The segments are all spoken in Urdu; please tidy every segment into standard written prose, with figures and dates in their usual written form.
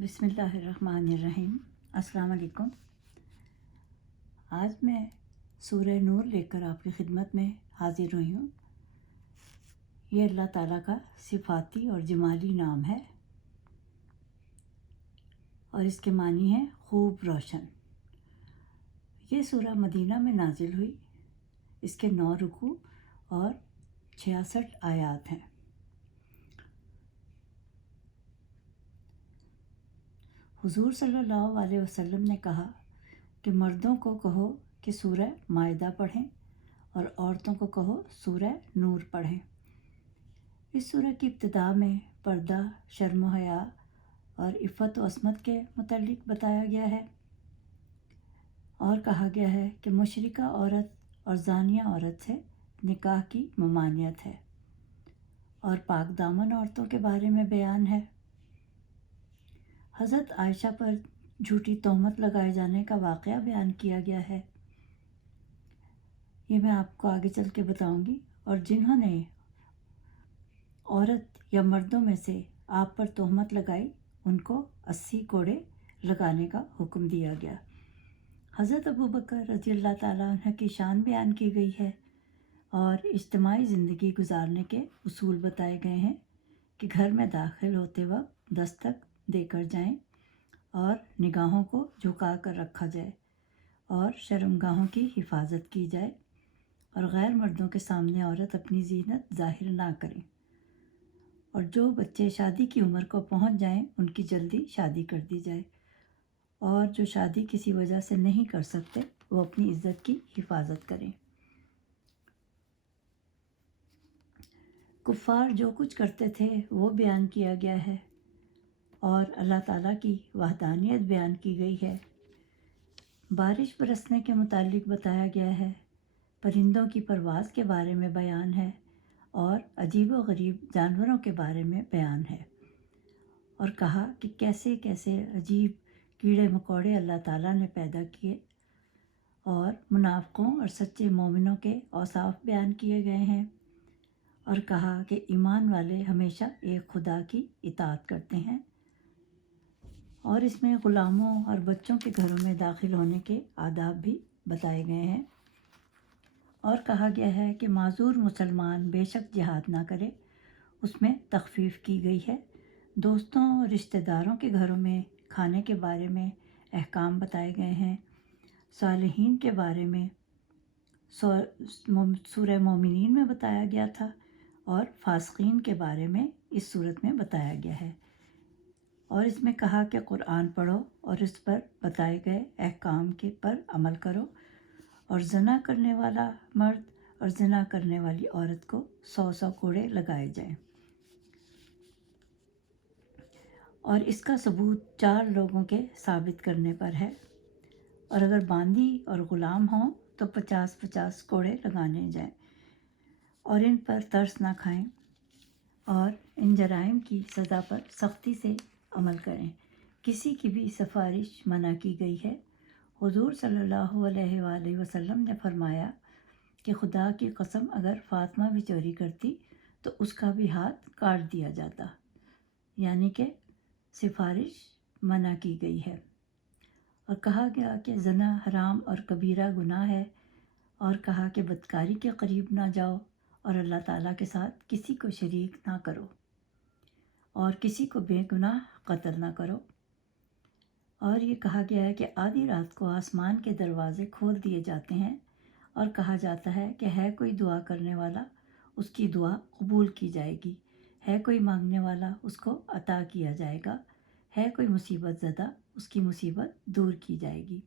بسم اللہ الرحمن الرحیم۔ السلام علیکم۔ آج میں سورہ نور لے کر آپ کی خدمت میں حاضر ہوئی ہوں۔ یہ اللہ تعالیٰ کا صفاتی اور جمالی نام ہے اور اس کے معنی ہے خوب روشن۔ یہ سورہ مدینہ میں نازل ہوئی۔ اس کے 9 رکوع اور 66 آیات ہیں۔ حضور صلی اللہ علیہ وسلم نے کہا کہ مردوں کو کہو کہ سورہ مائدہ پڑھیں اور عورتوں کو کہو سورہ نور پڑھیں۔ اس سورہ کی ابتدا میں پردہ، شرم و حیا اور عفت و عصمت کے متعلق بتایا گیا ہے، اور کہا گیا ہے کہ مشرکہ عورت اور زانیہ عورت سے نکاح کی ممانعت ہے، اور پاک دامن عورتوں کے بارے میں بیان ہے۔ حضرت عائشہ پر جھوٹی تہمت لگائے جانے کا واقعہ بیان کیا گیا ہے۔ یہ میں آپ کو آگے چل کے بتاؤں گی۔ اور جنہوں نے عورت یا مردوں میں سے آپ پر تہمت لگائی ان کو 80 کوڑے لگانے کا حکم دیا گیا۔ حضرت ابوبکر رضی اللہ تعالیٰ عنہ کی شان بیان کی گئی ہے، اور اجتماعی زندگی گزارنے کے اصول بتائے گئے ہیں کہ گھر میں داخل ہوتے وقت دستک دے کر جائیں، اور نگاہوں کو جھکا کر رکھا جائے، اور شرمگاہوں کی حفاظت کی جائے، اور غیر مردوں کے سامنے عورت اپنی زینت ظاہر نہ کریں، اور جو بچے شادی کی عمر کو پہنچ جائیں ان کی جلدی شادی کر دی جائے، اور جو شادی کسی وجہ سے نہیں کر سکتے وہ اپنی عزت کی حفاظت کریں۔ کفار جو کچھ کرتے تھے وہ بیان کیا گیا ہے، اور اللہ تعالیٰ کی وحدانیت بیان کی گئی ہے۔ بارش برسنے کے متعلق بتایا گیا ہے، پرندوں کی پرواز کے بارے میں بیان ہے، اور عجیب و غریب جانوروں کے بارے میں بیان ہے، اور کہا کہ کیسے کیسے عجیب کیڑے مکوڑے اللہ تعالیٰ نے پیدا کیے، اور منافقوں اور سچے مومنوں کے اوصاف بیان کیے گئے ہیں، اور کہا کہ ایمان والے ہمیشہ ایک خدا کی اطاعت کرتے ہیں، اور اس میں غلاموں اور بچوں کے گھروں میں داخل ہونے کے آداب بھی بتائے گئے ہیں، اور کہا گیا ہے کہ معذور مسلمان بے شک جہاد نہ کرے، اس میں تخفیف کی گئی ہے۔ دوستوں اور رشتہ داروں کے گھروں میں کھانے کے بارے میں احکام بتائے گئے ہیں۔ صالحین کے بارے میں سورہ مومنین میں بتایا گیا تھا، اور فاسقین کے بارے میں اس صورت میں بتایا گیا ہے، اور اس میں کہا کہ قرآن پڑھو اور اس پر بتائے گئے احکام کے پر عمل کرو، اور زنا کرنے والا مرد اور زنا کرنے والی عورت کو 100 کوڑے لگائے جائیں، اور اس کا ثبوت 4 لوگوں کے ثابت کرنے پر ہے، اور اگر باندی اور غلام ہوں تو 50 کوڑے لگانے جائیں، اور ان پر ترس نہ کھائیں، اور ان جرائم کی سزا پر سختی سے عمل کریں۔ کسی کی بھی سفارش منع کی گئی ہے۔ حضور صلی اللہ علیہ وآلہ وسلم نے فرمایا کہ خدا کی قسم اگر فاطمہ بھی چوری کرتی تو اس کا بھی ہاتھ کاٹ دیا جاتا، یعنی کہ سفارش منع کی گئی ہے، اور کہا گیا کہ زنا حرام اور کبیرہ گناہ ہے، اور کہا کہ بدکاری کے قریب نہ جاؤ، اور اللہ تعالیٰ کے ساتھ کسی کو شریک نہ کرو، اور کسی کو بے گناہ قتل نہ کرو، اور یہ کہا گیا ہے کہ آدھی رات کو آسمان کے دروازے کھول دیے جاتے ہیں، اور کہا جاتا ہے کہ ہے کوئی دعا کرنے والا اس کی دعا قبول کی جائے گی، ہے کوئی مانگنے والا اس کو عطا کیا جائے گا، ہے کوئی مصیبت زدہ اس کی مصیبت دور کی جائے گی،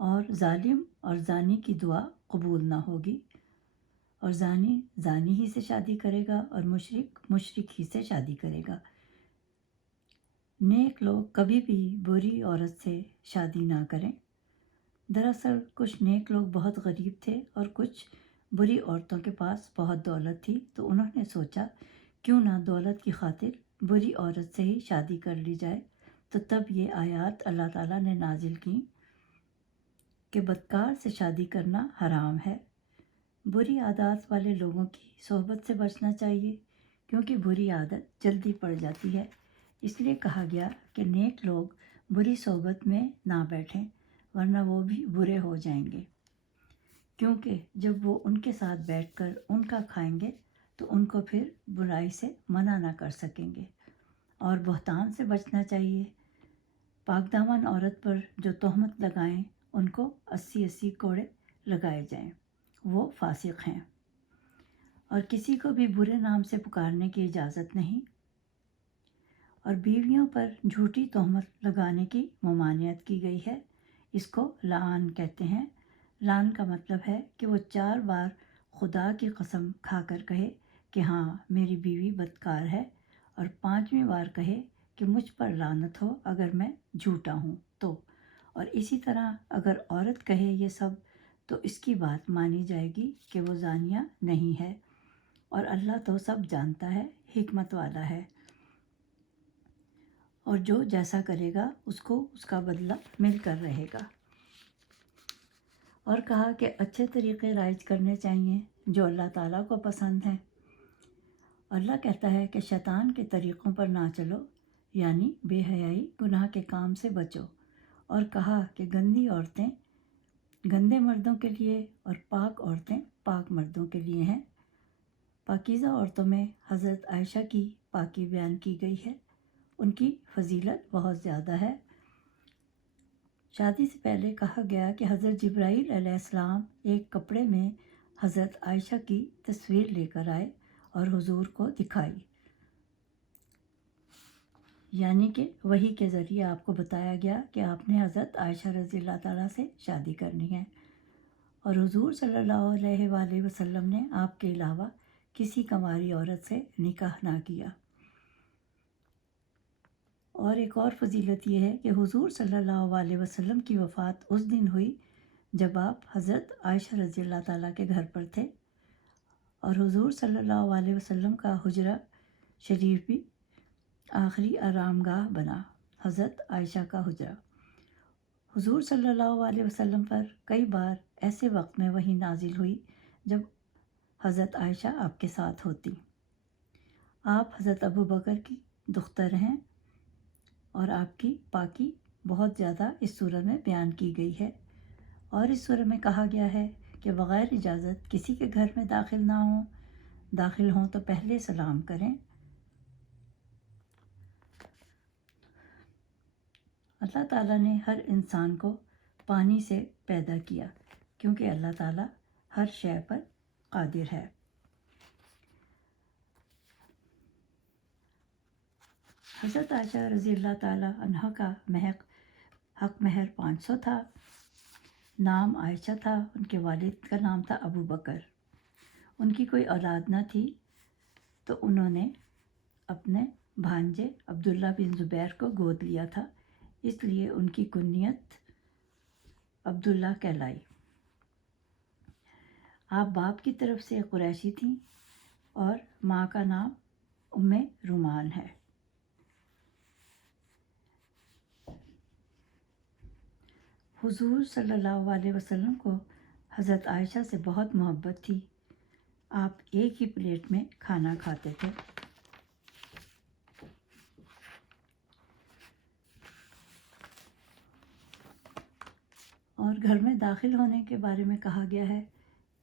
اور ظالم اور زانی کی دعا قبول نہ ہوگی، اور زانی زانی ہی سے شادی کرے گا، اور مشرک مشرک ہی سے شادی کرے گا۔ نیک لوگ کبھی بھی بری عورت سے شادی نہ کریں۔ دراصل کچھ نیک لوگ بہت غریب تھے، اور کچھ بری عورتوں کے پاس بہت دولت تھی، تو انہوں نے سوچا کیوں نہ دولت کی خاطر بری عورت سے ہی شادی کر لی جائے، تو تب یہ آیات اللہ تعالیٰ نے نازل کی کہ بدکار سے شادی کرنا حرام ہے۔ بری عادات والے لوگوں کی صحبت سے بچنا چاہیے، کیونکہ بری عادت جلدی پڑ جاتی ہے، اس لیے کہا گیا کہ نیک لوگ بری صحبت میں نہ بیٹھیں ورنہ وہ بھی برے ہو جائیں گے، کیونکہ جب وہ ان کے ساتھ بیٹھ کر ان کا کھائیں گے تو ان کو پھر برائی سے منع نہ کر سکیں گے۔ اور بہتان سے بچنا چاہیے۔ پاک دامن عورت پر جو تہمت لگائیں ان کو 80 کوڑے لگائے جائیں، وہ فاسق ہیں۔ اور کسی کو بھی برے نام سے پکارنے کی اجازت نہیں۔ اور بیویوں پر جھوٹی تہمت لگانے کی ممانعت کی گئی ہے۔ اس کو لعان کہتے ہیں۔ لعان کا مطلب ہے کہ وہ 4 بار خدا کی قسم کھا کر کہے کہ ہاں میری بیوی بدکار ہے، اور 5ویں بار کہے کہ مجھ پر لعنت ہو اگر میں جھوٹا ہوں تو۔ اور اسی طرح اگر عورت کہے یہ سب تو اس کی بات مانی جائے گی کہ وہ زانیہ نہیں ہے، اور اللہ تو سب جانتا ہے، حکمت والا ہے، اور جو جیسا کرے گا اس کو اس کا بدلہ مل کر رہے گا۔ اور کہا کہ اچھے طریقے رائج کرنے چاہیے جو اللہ تعالیٰ کو پسند ہیں۔ اللہ کہتا ہے کہ شیطان کے طریقوں پر نہ چلو، یعنی بے حیائی گناہ کے کام سے بچو۔ اور کہا کہ گندی عورتیں گندے مردوں کے لیے اور پاک عورتیں پاک مردوں کے لیے ہیں۔ پاکیزہ عورتوں میں حضرت عائشہ کی پاکی بیان کی گئی ہے، ان کی فضیلت بہت زیادہ ہے۔ شادی سے پہلے کہا گیا کہ حضرت جبرائیل علیہ السلام ایک کپڑے میں حضرت عائشہ کی تصویر لے کر آئے اور حضور کو دکھائی، یعنی کہ وحی کے ذریعے آپ کو بتایا گیا کہ آپ نے حضرت عائشہ رضی اللہ تعالیٰ سے شادی کرنی ہے، اور حضور صلی اللہ علیہ وآلہ وسلم نے آپ کے علاوہ کسی کنواری عورت سے نکاح نہ کیا۔ اور ایک اور فضیلت یہ ہے کہ حضور صلی اللہ علیہ وسلم کی وفات اس دن ہوئی جب آپ حضرت عائشہ رضی اللہ تعالیٰ کے گھر پر تھے، اور حضور صلی اللہ علیہ وسلم کا حجرہ شریف بھی آخری آرام گاہ بنا، حضرت عائشہ کا حجرہ۔ حضور صلی اللہ علیہ وسلم پر کئی بار ایسے وقت میں وحی نازل ہوئی جب حضرت عائشہ آپ کے ساتھ ہوتی۔ آپ حضرت ابو بکر کی دختر ہیں، اور آپ کی پاکی بہت زیادہ اس سورہ میں بیان کی گئی ہے۔ اور اس سورہ میں کہا گیا ہے کہ بغیر اجازت کسی کے گھر میں داخل نہ ہوں، داخل ہوں تو پہلے سلام کریں۔ اللہ تعالیٰ نے ہر انسان کو پانی سے پیدا کیا، کیونکہ اللہ تعالیٰ ہر شے پر قادر ہے۔ حضرت عائشہ رضی اللہ تعالیٰ عنہ کا حق مہر 500 تھا۔ نام عائشہ تھا، ان کے والد کا نام تھا ابو بکر۔ ان کی کوئی اولاد نہ تھی تو انہوں نے اپنے بھانجے عبداللہ بن زبیر کو گود لیا تھا، اس لیے ان کی کنیت عبداللہ کہلائی۔ آپ باپ کی طرف سے قریشی تھیں اور ماں کا نام ام رومان ہے۔ حضور صلی اللہ علیہ وسلم کو حضرت عائشہ سے بہت محبت تھی۔ آپ ایک ہی پلیٹ میں کھانا کھاتے تھے۔ اور گھر میں داخل ہونے کے بارے میں کہا گیا ہے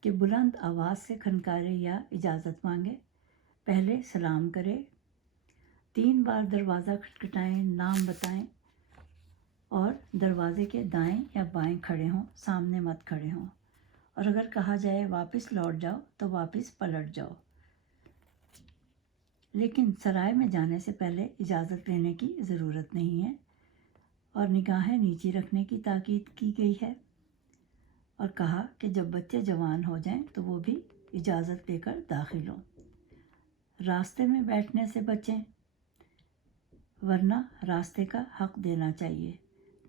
کہ بلند آواز سے کھنکارے یا اجازت مانگے، پہلے سلام کرے، 3 بار دروازہ کھٹکھٹائیں، نام بتائیں، اور دروازے کے دائیں یا بائیں کھڑے ہوں، سامنے مت کھڑے ہوں۔ اور اگر کہا جائے واپس لوٹ جاؤ تو واپس پلٹ جاؤ، لیکن سرائے میں جانے سے پہلے اجازت لینے کی ضرورت نہیں ہے۔ اور نگاہیں نیچی رکھنے کی تاکید کی گئی ہے، اور کہا کہ جب بچے جوان ہو جائیں تو وہ بھی اجازت لے کر داخل ہوں۔ راستے میں بیٹھنے سے بچیں، ورنہ راستے کا حق دینا چاہیے۔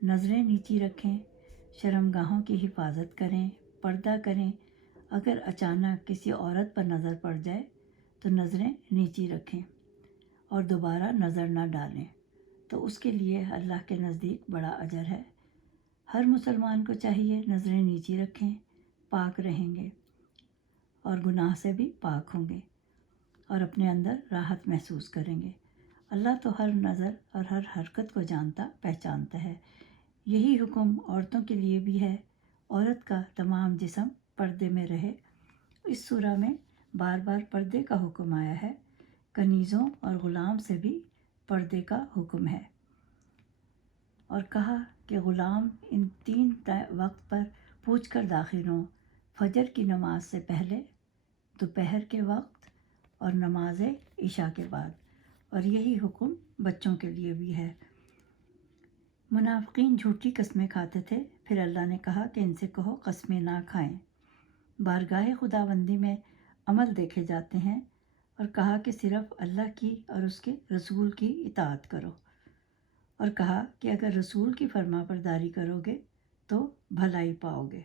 نظریں نیچی رکھیں، شرمگاہوں کی حفاظت کریں، پردہ کریں۔ اگر اچانک کسی عورت پر نظر پڑ جائے تو نظریں نیچی رکھیں اور دوبارہ نظر نہ ڈالیں، تو اس کے لیے اللہ کے نزدیک بڑا اجر ہے۔ ہر مسلمان کو چاہیے نظریں نیچی رکھیں، پاک رہیں گے اور گناہ سے بھی پاک ہوں گے اور اپنے اندر راحت محسوس کریں گے۔ اللہ تو ہر نظر اور ہر حرکت کو جانتا پہچانتا ہے۔ یہی حکم عورتوں کے لیے بھی ہے، عورت کا تمام جسم پردے میں رہے۔ اس سورہ میں بار بار پردے کا حکم آیا ہے۔ کنیزوں اور غلام سے بھی پردے کا حکم ہے، اور کہا کہ غلام ان 3 وقت پر پوچھ کر داخل ہوں: فجر کی نماز سے پہلے، دوپہر کے وقت اور نماز عشاء کے بعد۔ اور یہی حکم بچوں کے لیے بھی ہے۔ منافقین جھوٹی قسمیں کھاتے تھے، پھر اللہ نے کہا کہ ان سے کہو قسمیں نہ کھائیں۔ بارگاہ خداوندی میں عمل دیکھے جاتے ہیں، اور کہا کہ صرف اللہ کی اور اس کے رسول کی اطاعت کرو، اور کہا کہ اگر رسول کی فرما برداری کرو گے تو بھلائی پاؤ گے۔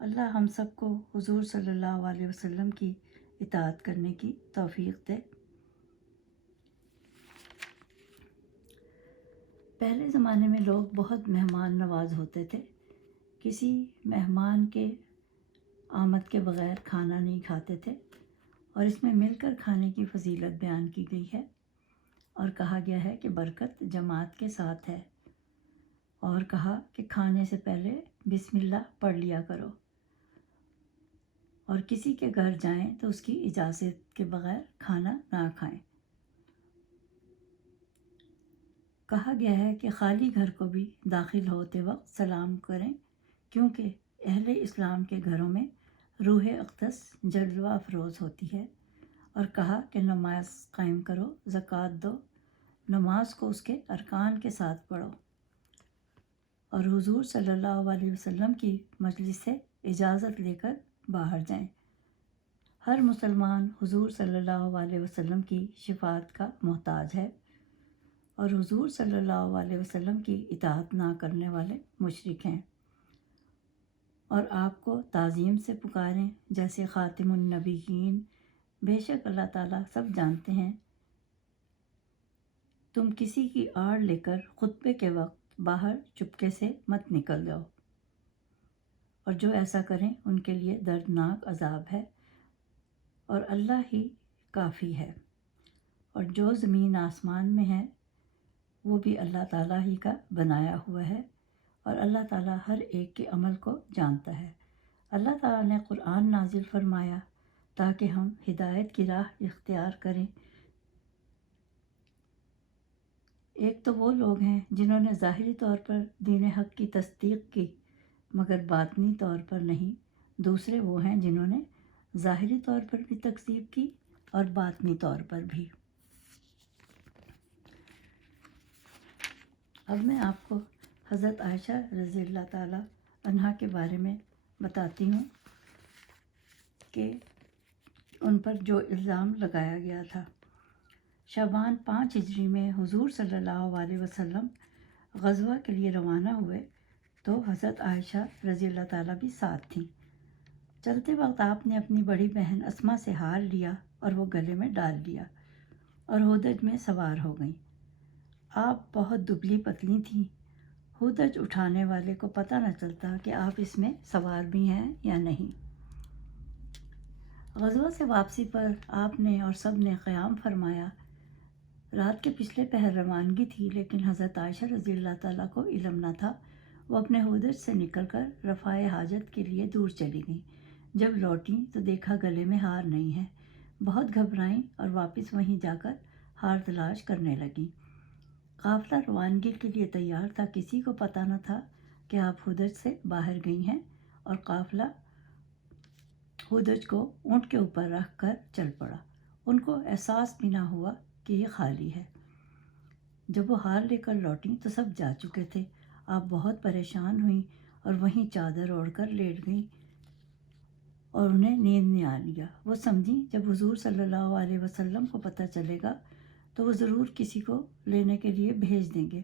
اللہ ہم سب کو حضور صلی اللہ علیہ وسلم کی اطاعت کرنے کی توفیق دے۔ پہلے زمانے میں لوگ بہت مہمان نواز ہوتے تھے۔ کسی مہمان کے آمد کے بغیر کھانا نہیں کھاتے تھے، اور اس میں مل کر کھانے کی فضیلت بیان کی گئی ہے، اور کہا گیا ہے کہ برکت جماعت کے ساتھ ہے، اور کہا کہ کھانے سے پہلے بسم اللہ پڑھ لیا کرو، اور کسی کے گھر جائیں تو اس کی اجازت کے بغیر کھانا نہ کھائیں۔ کہا گیا ہے کہ خالی گھر کو بھی داخل ہوتے وقت سلام کریں، کیونکہ اہل اسلام کے گھروں میں روح اقدس جلوہ افروز ہوتی ہے۔ اور کہا کہ نماز قائم کرو، زکوٰۃ دو، نماز کو اس کے ارکان کے ساتھ پڑھو، اور حضور صلی اللہ علیہ وسلم کی مجلس سے اجازت لے کر باہر جائیں۔ ہر مسلمان حضور صلی اللہ علیہ وسلم کی شفاعت کا محتاج ہے، اور حضور صلی اللہ علیہ وسلم کی اطاعت نہ کرنے والے مشرک ہیں، اور آپ کو تعظیم سے پکاریں جیسے خاتم النبیین۔ بے شک اللہ تعالیٰ سب جانتے ہیں۔ تم کسی کی آڑ لے کر خطبے کے وقت باہر چپکے سے مت نکل جاؤ، اور جو ایسا کریں ان کے لیے دردناک عذاب ہے، اور اللہ ہی کافی ہے۔ اور جو زمین آسمان میں ہے وہ بھی اللہ تعالیٰ ہی کا بنایا ہوا ہے، اور اللہ تعالیٰ ہر ایک کے عمل کو جانتا ہے۔ اللہ تعالیٰ نے قرآن نازل فرمایا تاکہ ہم ہدایت کی راہ اختیار کریں۔ ایک تو وہ لوگ ہیں جنہوں نے ظاہری طور پر دین حق کی تصدیق کی مگر باطنی طور پر نہیں۔ دوسرے وہ ہیں جنہوں نے ظاہری طور پر بھی تکذیب کی اور باطنی طور پر بھی۔ اب میں آپ کو حضرت عائشہ رضی اللہ تعالیٰ عنہا کے بارے میں بتاتی ہوں کہ ان پر جو الزام لگایا گیا تھا۔ شعبان 5 ہجری میں حضور صلی اللہ علیہ وسلم غزوہ کے لیے روانہ ہوئے تو حضرت عائشہ رضی اللہ تعالیٰ بھی ساتھ تھیں۔ چلتے وقت آپ نے اپنی بڑی بہن اسما سے ہار لیا اور وہ گلے میں ڈال لیا، اور ہودج میں سوار ہو گئیں۔ آپ بہت دبلی پتلی تھیں، ہودج اٹھانے والے کو پتہ نہ چلتا کہ آپ اس میں سوار بھی ہیں یا نہیں۔ غزوہ سے واپسی پر آپ نے اور سب نے قیام فرمایا۔ رات کے پچھلے پہر روانگی تھی، لیکن حضرت عائشہ رضی اللہ تعالیٰ کو علم نہ تھا۔ وہ اپنے ہودج سے نکل کر رفع حاجت کے لیے دور چلی گئیں۔ جب لوٹیں تو دیکھا گلے میں ہار نہیں ہے۔ بہت گھبرائیں اور واپس وہیں جا کر ہار تلاش کرنے لگیں۔ قافلہ روانگی کے لیے تیار تھا، کسی کو پتہ نہ تھا کہ آپ ہودج سے باہر گئی ہیں، اور قافلہ ہودج کو اونٹ کے اوپر رکھ کر چل پڑا۔ ان کو احساس بھی نہ ہوا کہ یہ خالی ہے۔ جب وہ ہار لے کر لوٹیں تو سب جا چکے تھے۔ آپ بہت پریشان ہوئیں اور وہیں چادر اوڑھ کر لیٹ گئیں، اور انہیں نیند نے آ لیا۔ وہ سمجھیں جب حضور صلی اللہ علیہ وسلم کو پتہ چلے گا تو وہ ضرور کسی کو لینے کے لیے بھیج دیں گے۔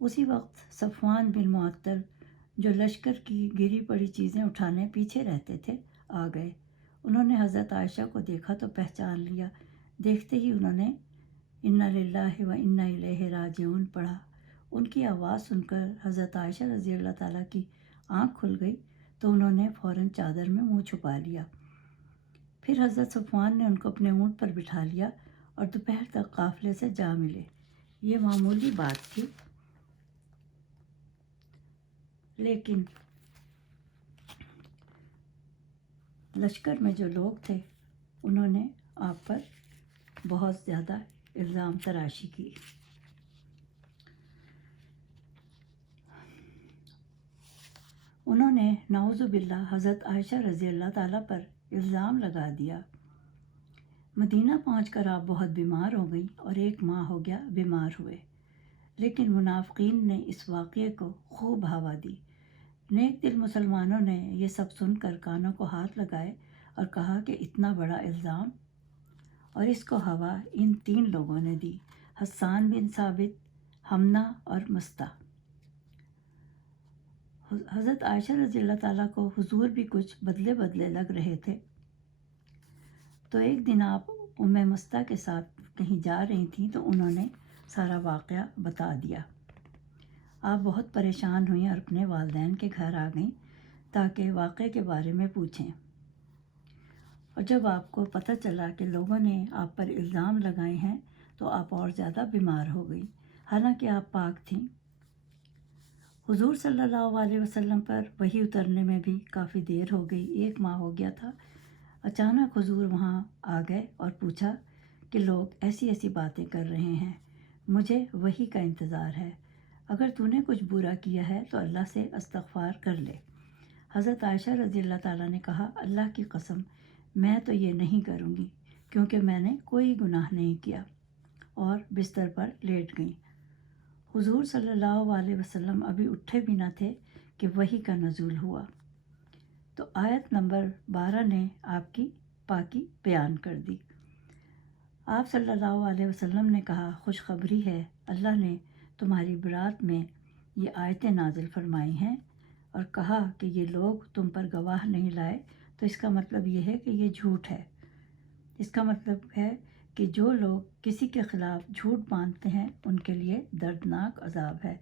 اسی وقت صفوان بن معطل، جو لشکر کی گری پڑی چیزیں اٹھانے پیچھے رہتے تھے، آ گئے۔ انہوں نے حضرت عائشہ کو دیکھا تو پہچان لیا۔ دیکھتے ہی انہوں نے انا للہ و انا الیہ راجعون پڑھا۔ ان کی آواز سن کر حضرت عائشہ رضی اللہ تعالیٰ کی آنکھ کھل گئی تو انہوں نے فوراً چادر میں منہ چھپا لیا۔ پھر حضرت صفوان نے ان کو اپنے اونٹ پر بٹھا لیا اور دوپہر تک قافلے سے جا ملے۔ یہ معمولی بات تھی، لیکن لشکر میں جو لوگ تھے انہوں نے آپ پر بہت زیادہ الزام تراشی کی۔ انہوں نے نعوذ باللہ حضرت عائشہ رضی اللہ تعالیٰ پر الزام لگا دیا۔ مدینہ پہنچ کر آپ بہت بیمار ہو گئیں اور 1 ماہ ہو گیا بیمار ہوئے، لیکن منافقین نے اس واقعے کو خوب ہوا دی۔ نیک دل مسلمانوں نے یہ سب سن کر کانوں کو ہاتھ لگائے اور کہا کہ اتنا بڑا الزام، اور اس کو ہوا ان 3 لوگوں نے دی، حسان بن ثابت، حمنہ اور مستہ۔ حضرت عائشہ رضی اللہ تعالیٰ کو حضور بھی کچھ بدلے بدلے لگ رہے تھے، تو ایک دن آپ ام مستہ کے ساتھ کہیں جا رہی تھیں تو انہوں نے سارا واقعہ بتا دیا۔ آپ بہت پریشان ہوئیں اور اپنے والدین کے گھر آ گئیں تاکہ واقعے کے بارے میں پوچھیں، اور جب آپ کو پتہ چلا کہ لوگوں نے آپ پر الزام لگائے ہیں تو آپ اور زیادہ بیمار ہو گئیں، حالانکہ آپ پاک تھیں۔ حضور صلی اللہ علیہ وسلم پر وحی اترنے میں بھی کافی دیر ہو گئی، 1 ماہ ہو گیا تھا۔ اچانک حضور وہاں آ گئے اور پوچھا کہ لوگ ایسی ایسی باتیں کر رہے ہیں، مجھے وحی کا انتظار ہے، اگر تو نے کچھ برا کیا ہے تو اللہ سے استغفار کر لے۔ حضرت عائشہ رضی اللہ تعالیٰ نے کہا، اللہ کی قسم میں تو یہ نہیں کروں گی کیونکہ میں نے کوئی گناہ نہیں کیا، اور بستر پر لیٹ گئیں۔ حضور صلی اللہ علیہ وسلم ابھی اٹھے بھی نہ تھے کہ وحی کا نزول ہوا، تو آیت نمبر 12 نے آپ کی پاکی بیان کر دی۔ آپ صلی اللہ علیہ وسلم نے کہا، خوشخبری ہے، اللہ نے تمہاری برات میں یہ آیتیں نازل فرمائی ہیں، اور کہا کہ یہ لوگ تم پر گواہ نہیں لائے، تو اس کا مطلب یہ ہے کہ یہ جھوٹ ہے۔ اس کا مطلب ہے کہ جو لوگ کسی کے خلاف جھوٹ باندھتے ہیں ان کے لیے دردناک عذاب ہے۔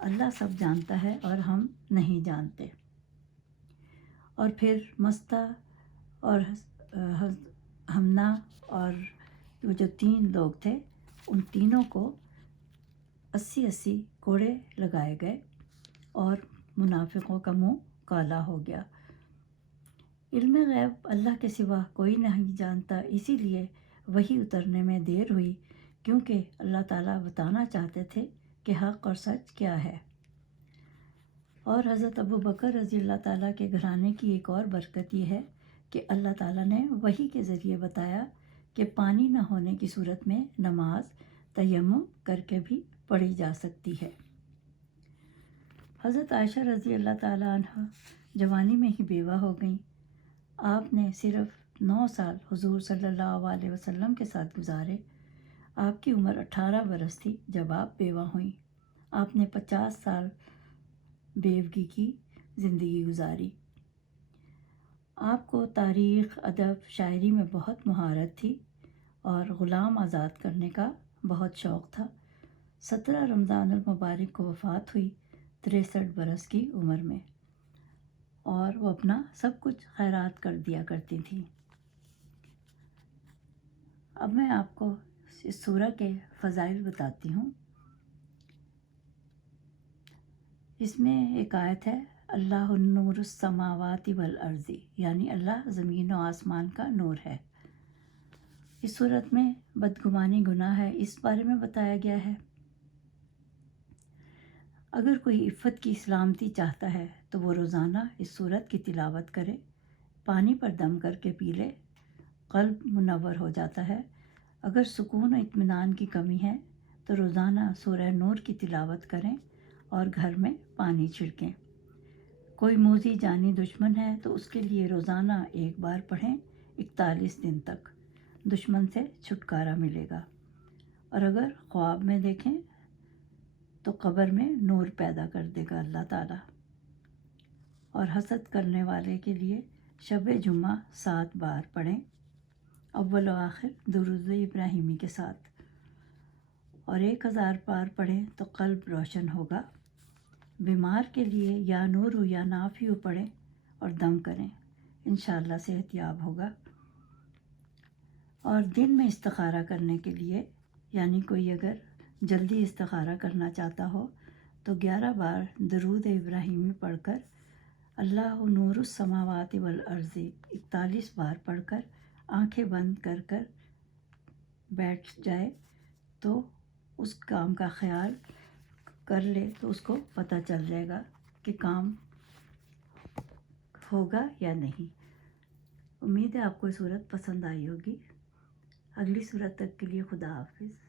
اللہ سب جانتا ہے اور ہم نہیں جانتے۔ اور پھر مستہ اور حمنہ اور وہ جو 3 لوگ تھے ان تینوں کو 80 کوڑے لگائے گئے اور منافقوں کا منہ کالا ہو گیا۔ علم غیب اللہ کے سوا کوئی نہیں جانتا، اسی لیے وحی اترنے میں دیر ہوئی، کیونکہ اللہ تعالیٰ بتانا چاہتے تھے کہ حق اور سچ کیا ہے۔ اور حضرت ابو بکر رضی اللہ تعالیٰ کے گھرانے کی ایک اور برکت یہ ہے کہ اللہ تعالیٰ نے وحی کے ذریعے بتایا کہ پانی نہ ہونے کی صورت میں نماز تیمم کر کے بھی پڑھی جا سکتی ہے۔ حضرت عائشہ رضی اللہ تعالیٰ عنہ جوانی میں ہی بیوہ ہو گئیں۔ آپ نے صرف 9 سال حضور صلی اللہ علیہ وسلم کے ساتھ گزارے۔ آپ کی عمر 18 برس تھی جب آپ بیوہ ہوئیں۔ آپ نے 50 سال بیوگی کی زندگی گزاری۔ آپ کو تاریخ، ادب، شاعری میں بہت مہارت تھی اور غلام آزاد کرنے کا بہت شوق تھا۔ 17 رمضان المبارک کو وفات ہوئی 63 برس کی عمر میں، اور وہ اپنا سب کچھ خیرات کر دیا کرتی تھیں۔ اب میں آپ کو اس سورہ کے فضائل بتاتی ہوں۔ اس میں ایک آیت ہے، اللہ نور السماوات والارض، یعنی اللہ زمین و آسمان کا نور ہے۔ اس صورت میں بدگمانی گناہ ہے، اس بارے میں بتایا گیا ہے۔ اگر کوئی عفت کی سلامتی چاہتا ہے تو وہ روزانہ اس صورت کی تلاوت کرے، پانی پر دم کر کے پی لے، قلب منور ہو جاتا ہے۔ اگر سکون و اطمینان کی کمی ہے تو روزانہ سورہ نور کی تلاوت کریں اور گھر میں پانی چھڑکیں۔ کوئی موذی جانی دشمن ہے تو اس کے لیے روزانہ 1 بار پڑھیں، 41 دن تک دشمن سے چھٹکارا ملے گا۔ اور اگر خواب میں دیکھیں تو قبر میں نور پیدا کر دے گا اللہ تعالیٰ۔ اور حسد کرنے والے کے لیے شب جمعہ 7 بار پڑھیں، اول و آخر درود ابراہیمی کے ساتھ، اور 1000 بار پڑھیں تو قلب روشن ہوگا۔ بیمار کے لیے یا نور ہو یا نافع پڑھیں اور دم کریں، انشاءاللہ صحت یاب ہوگا۔ اور دن میں استخارہ کرنے کے لیے، یعنی کوئی اگر جلدی استخارہ کرنا چاہتا ہو تو 11 بار درود ابراہیمی پڑھ کر، اللہ نور السماوات والارض 41 بار پڑھ کر آنکھیں بند کر کر بیٹھ جائے تو اس کام کا خیال کر لے تو اس کو پتہ چل جائے گا کہ کام ہوگا یا نہیں۔ امید ہے آپ کو یہ صورت پسند آئی ہوگی۔ اگلی صورت تک کے لیے خدا حافظ۔